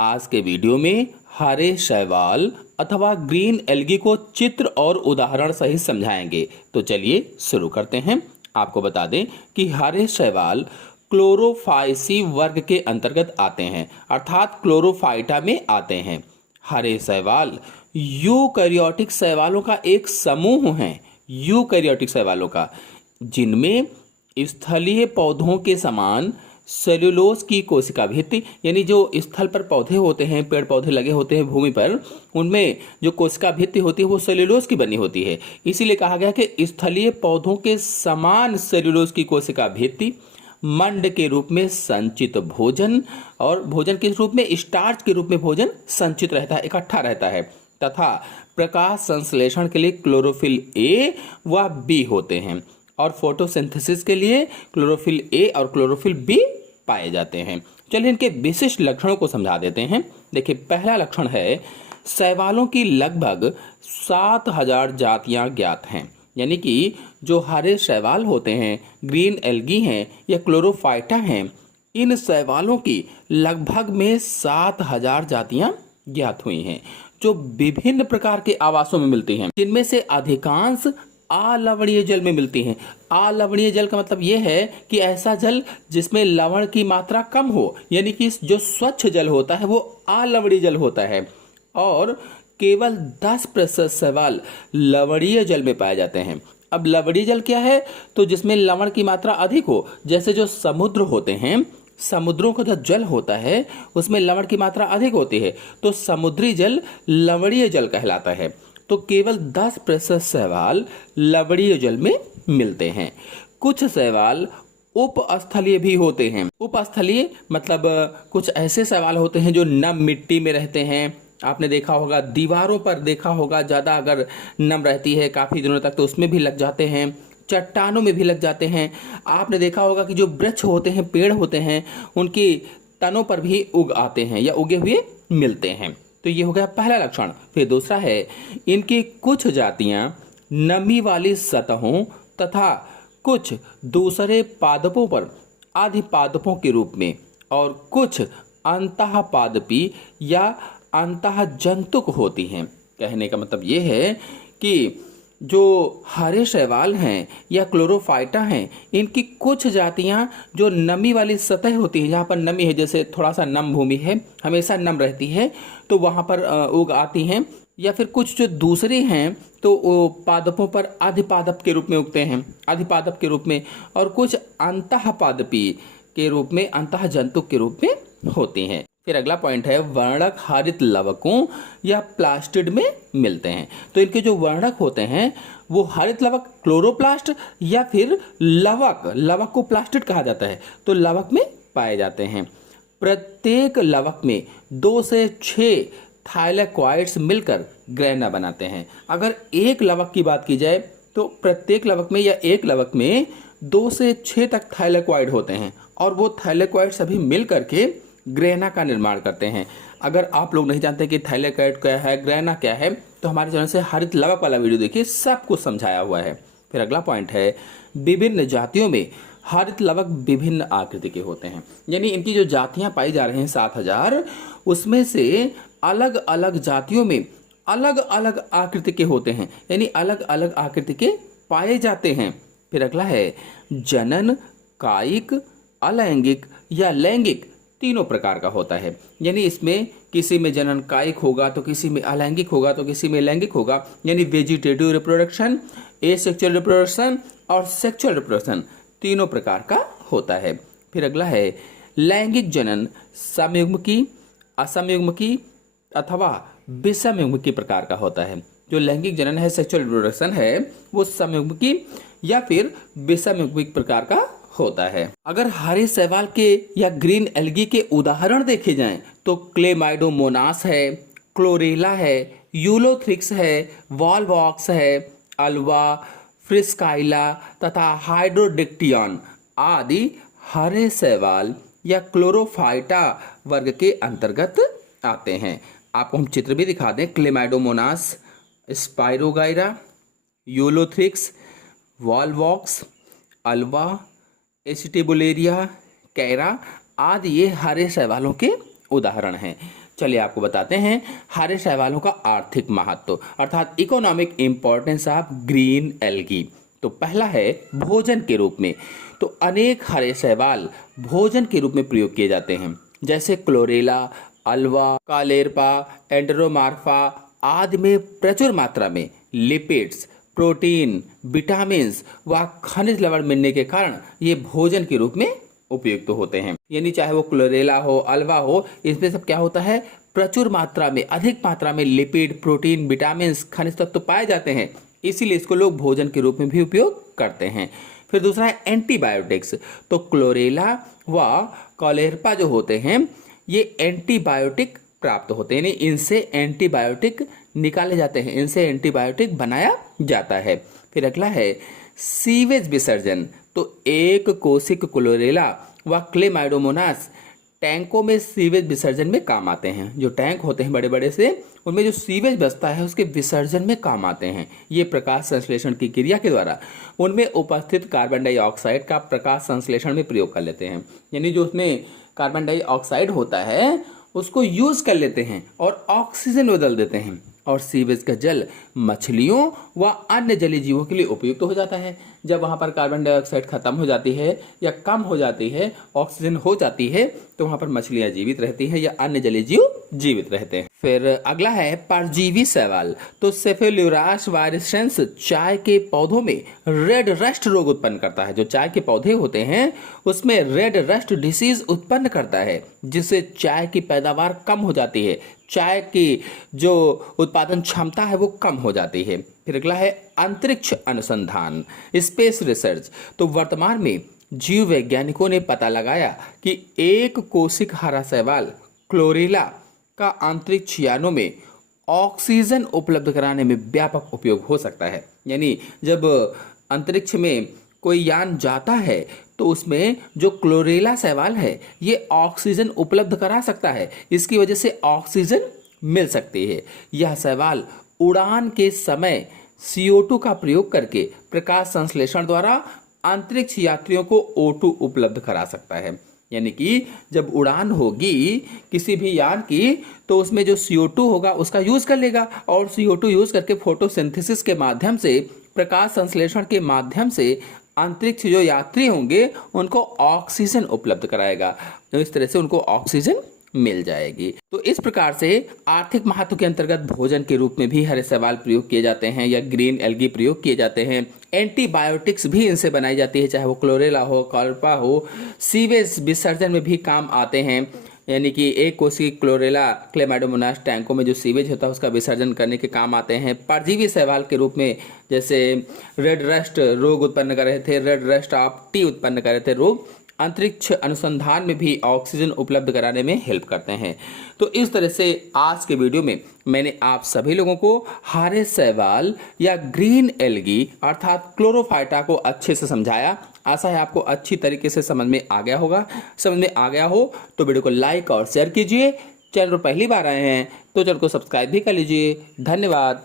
आज के वीडियो में हरे शैवाल अथवा ग्रीन एल्गी को चित्र और उदाहरण सहित समझाएंगे। तो चलिए शुरू करते हैं। आपको बता दें कि हरे शैवाल क्लोरोफाइसी वर्ग के अंतर्गत आते हैं, अर्थात क्लोरोफाइटा में आते हैं। हरे शैवाल यूकैरियोटिक शैवालों का एक समूह है, यूकैरियोटिक शैवालों का, जिनमें स्थलीय पौधों के समान सेल्यूलोज की कोशिका भित्ति, यानी जो स्थल पर पौधे होते हैं, पेड़ पौधे लगे होते हैं भूमि पर, उनमें जो कोशिका भित्ति होती है वो सेल्यूलोज की बनी होती है। इसीलिए कहा गया कि स्थलीय पौधों के समान सेल्यूलोज की कोशिका भित्ति मंड के रूप में संचित भोजन, और भोजन के रूप में स्टार्च के रूप में भोजन संचित रहता है, इकट्ठा रहता है, तथा प्रकाश संश्लेषण के लिए क्लोरोफिल ए व बी होते हैं, और फोटोसिंथेसिस के लिए क्लोरोफिल ए और क्लोरोफिल बी पाए जाते हैं। चलिए इनके विशिष्ट लक्षणों को समझा देते हैं। देखिए, पहला लक्षण है शैवालों की लगभग 7000 जातियां ज्ञात हैं। यानी कि जो हरे शैवाल होते हैं, ग्रीन एल्गी हैं या क्लोरोफाइटा हैं, इन शैवालों की लगभग में 7000 जातियां ज्ञात हुई हैं, जो विभिन्न प्रकार के आवासों में मिलती हैं, जिनमें से अधिकांश अलवणीय जल में मिलती हैं। अलवणीय जल का मतलब यह है कि ऐसा जल जिसमें लवण की मात्रा कम हो, यानी कि जो स्वच्छ जल होता है वो अलवणीय जल होता है। और केवल 10% शैवाल लवणीय जल में पाए जाते हैं। अब लवणीय जल क्या है? तो जिसमें लवण की मात्रा अधिक हो, जैसे जो समुद्र होते हैं, समुद्रों का जो जल होता है उसमें लवण की मात्रा अधिक होती है, तो समुद्री जल लवणीय जल कहलाता है। तो केवल 10% शैवाल लवणीय जल में मिलते हैं। कुछ शैवाल उपस्थलीय भी होते हैं। उपस्थलीय मतलब कुछ ऐसे शैवाल होते हैं जो नम मिट्टी में रहते हैं। आपने देखा होगा, दीवारों पर देखा होगा, ज़्यादा अगर नम रहती है काफ़ी दिनों तक तो उसमें भी लग जाते हैं, चट्टानों में भी लग जाते हैं। आपने देखा होगा कि जो वृक्ष होते हैं, पेड़ होते हैं, उनकी तनों पर भी उग आते हैं या उगे हुए मिलते हैं। तो ये हो गया पहला लक्षण। फिर दूसरा है, इनकी कुछ जातियां नमी वाली सतहों तथा कुछ दूसरे पादपों पर आधिपादपों के रूप में, और कुछ अंतःपादपी या अंतःजंतुक होती हैं। कहने का मतलब ये है कि जो हरे शैवाल हैं या क्लोरोफाइटा हैं, इनकी कुछ जातियां जो नमी वाली सतह होती है, जहाँ पर नमी है, जैसे थोड़ा सा नम भूमि है, हमेशा नम रहती है, तो वहाँ पर उग आती हैं। या फिर कुछ जो दूसरे हैं तो वो पादपों पर आधिपादप के रूप में उगते हैं, आधिपादप के रूप में, और कुछ अंतःपादपी के रूप में, अंतःजंतुक के रूप में होती हैं। फिर अगला पॉइंट है, वर्णक हरित लवकों या प्लास्टिड में मिलते हैं। तो इनके जो वर्णक होते हैं वो हरित लवक क्लोरोप्लास्ट या फिर लवक, लवक को प्लास्टिड कहा जाता है, तो लवक में पाए जाते हैं। प्रत्येक लवक में 2 से 6 थाइलेक्वाइड्स मिलकर ग्रैना बनाते हैं। अगर एक लवक की बात की जाए तो प्रत्येक लवक में या एक लवक में 2 से 6 तक थाइलेक्वाइड होते हैं, और वो थाइलेक्वाइड सभी मिल करके ग्रैना का निर्माण करते हैं। अगर आप लोग नहीं जानते कि थाइलेक्वाइड क्या है, ग्रैना क्या है, तो हमारे चैनल से हरित लवक वाला वीडियो देखिए, सब कुछ समझाया हुआ है। फिर अगला पॉइंट है, विभिन्न जातियों में हरित लवक विभिन्न आकृति के होते हैं। यानी इनकी जो जातियां पाई जा रही हैं 7000, उसमें से अलग अलग जातियों में अलग अलग आकृति के होते हैं, यानी अलग अलग आकृति के पाए जाते हैं। फिर अगला है, जनन कायिक, अलैंगिक या लैंगिक तीनों प्रकार का होता है। यानी इसमें किसी में जनन कायिक होगा तो किसी में अलैंगिक होगा तो किसी में लैंगिक होगा। यानी वेजिटेटिव रिप्रोडक्शन, एसेक्सुअल रिप्रोडक्शन और सेक्सुअल रिप्रोडक्शन तीनों प्रकार का होता है। फिर अगला है, लैंगिक जनन समयुग्मकी, असमयुग्मकी अथवा विषमयुग्मकी प्रकार का होता है। जो लैंगिक जनन है, सेक्सुअल रिप्रोडक्शन है, वो समयुग्मकी या फिर विषमयुग्मकी प्रकार का होता है। अगर हरे शैवाल के या ग्रीन एल्गी के उदाहरण देखे जाएं तो क्लेमाइडोमोनास है, क्लोरेला है, यूलोथ्रिक्स है, वॉलवॉक्स है, अल्वा, फ्रिस्काइला तथा हाइड्रोडिक्टियन आदि हरे शैवाल या क्लोरोफाइटा वर्ग के अंतर्गत आते हैं। आपको हम चित्र भी दिखा दें। Chlamydomonas, Spirogyra, Ulothrix, Volvox, Ulva, Acetabularia, Chara आदि ये हरे शैवालों के उदाहरण हैं। चलिए आपको बताते हैं हरे शैवालों का आर्थिक महत्व अर्थात economic importance of green algae. तो पहला है भोजन के रूप में। तो अनेक हरे शैवाल भोजन के रूप में प्रयोग किए जाते हैं, जैसे क्लोरेला, अल्वा, कालेरपा, एंडरोमार्फा आदि में प्रचुर मात्रा में लिपिड्स, प्रोटीन, विटामिन्स व खनिज लवण मिलने के कारण ये भोजन के रूप में उपयुक्त होते हैं। यानी चाहे वो क्लोरेला हो, अल्वा हो, इसमें सब क्या होता है, प्रचुर मात्रा में, अधिक मात्रा में लिपिड, प्रोटीन, विटामिन्स, खनिज तत्व पाए जाते हैं, इसीलिए इसको लोग भोजन के रूप में भी उपयोग करते हैं। फिर दूसरा है एंटीबायोटिक्स। तो क्लोरेला व कॉलेरपा जो होते हैं ये एंटीबायोटिक प्राप्त होते हैं, यानी इनसे एंटीबायोटिक निकाले जाते हैं, इनसे एंटीबायोटिक बनाया जाता है। फिर अगला है सीवेज विसर्जन। तो एक कोशिक क्लोरेला व क्लेमाइडोमोनास टैंकों में सीवेज विसर्जन में काम आते हैं। जो टैंक होते हैं बड़े बड़े से, उनमें जो सीवेज बचता है उसके विसर्जन में काम आते हैं। ये प्रकाश संश्लेषण की क्रिया के द्वारा उनमें उपस्थित कार्बन डाइऑक्साइड का प्रकाश संश्लेषण में प्रयोग कर लेते हैं। यानी जो उसमें कार्बन डाइऑक्साइड होता है उसको यूज कर लेते हैं और ऑक्सीजन बदल देते हैं, और सीवेज का जल मछलियों व अन्य जलीय जीवों के लिए उपयुक्त हो जाता है। जब वहाँ पर कार्बन डाइऑक्साइड खत्म हो जाती है या कम हो जाती है, ऑक्सीजन हो जाती है, तो वहाँ पर मछलियाँ जीवित रहती हैं या अन्य जलीय जीव जीवित रहते हैं। फिर अगला है परजीवी शैवाल। तो सेफेल्यूरास वायरसेंस चाय के पौधों में रेड रस्ट रोग उत्पन्न करता है। जो चाय के पौधे होते हैं उसमें रेड रस्ट डिसीज उत्पन्न करता है, जिससे चाय की पैदावार कम हो जाती है, चाय की जो उत्पादन क्षमता है वो कम हो जाती है। फिर अगला है अंतरिक्ष अनुसंधान, स्पेस रिसर्च। तो वर्तमान में जीव वैज्ञानिकों ने पता लगाया कि एक कोशिक हरा शैवाल क्लोरेला का अंतरिक्ष यानों में ऑक्सीजन उपलब्ध कराने में व्यापक उपयोग हो सकता है। यानी जब अंतरिक्ष में कोई यान जाता है तो उसमें जो क्लोरेला शैवाल है ये ऑक्सीजन उपलब्ध करा सकता है, इसकी वजह से ऑक्सीजन मिल सकती है। यह शैवाल उड़ान के समय CO2 का प्रयोग करके प्रकाश संश्लेषण द्वारा अंतरिक्ष यात्रियों को O2 उपलब्ध करा सकता है। यानी कि जब उड़ान होगी किसी भी यान की तो उसमें जो CO2 होगा उसका यूज कर लेगा, और CO2 यूज करके फोटोसिंथेसिस के माध्यम से, प्रकाश संश्लेषण के माध्यम से अंतरिक्ष जो यात्री होंगे उनको ऑक्सीजन उपलब्ध कराएगा। तो इस तरह से उनको ऑक्सीजन मिल जाएगी। तो इस प्रकार से आर्थिक महत्व के अंतर्गत भोजन के रूप में भी हरे शैवाल प्रयोग किए जाते हैं या ग्रीन एल्गी प्रयोग किए जाते हैं। एंटीबायोटिक्स भी इनसे बनाई जाती है, चाहे वो क्लोरेला हो, कॉलपा हो। सीवेज विसर्जन में भी काम आते हैं, यानी कि एक कोशिकीय क्लोरेला क्लेमाइडोमोनास टैंकों में जो सीवेज होता है उसका विसर्जन करने के काम आते हैं। परजीवी शैवाल के रूप में जैसे रेड रस्ट रोग उत्पन्न कर रहे थे, रेड रस्ट ऑफ टी उत्पन्न कर रहे थे रोग, अंतरिक्ष अनुसंधान में भी ऑक्सीजन उपलब्ध कराने में हेल्प करते हैं। तो इस तरह से आज के वीडियो में मैंने आप सभी लोगों को हरे शैवाल या ग्रीन एल्गी अर्थात क्लोरोफाइटा को अच्छे से समझाया। आशा है आपको अच्छी तरीके से समझ में आ गया होगा। समझ में आ गया हो तो वीडियो को लाइक और शेयर कीजिए। चैनल पर पहली बार आए हैं तो चैनल को सब्सक्राइब भी कर लीजिए। धन्यवाद।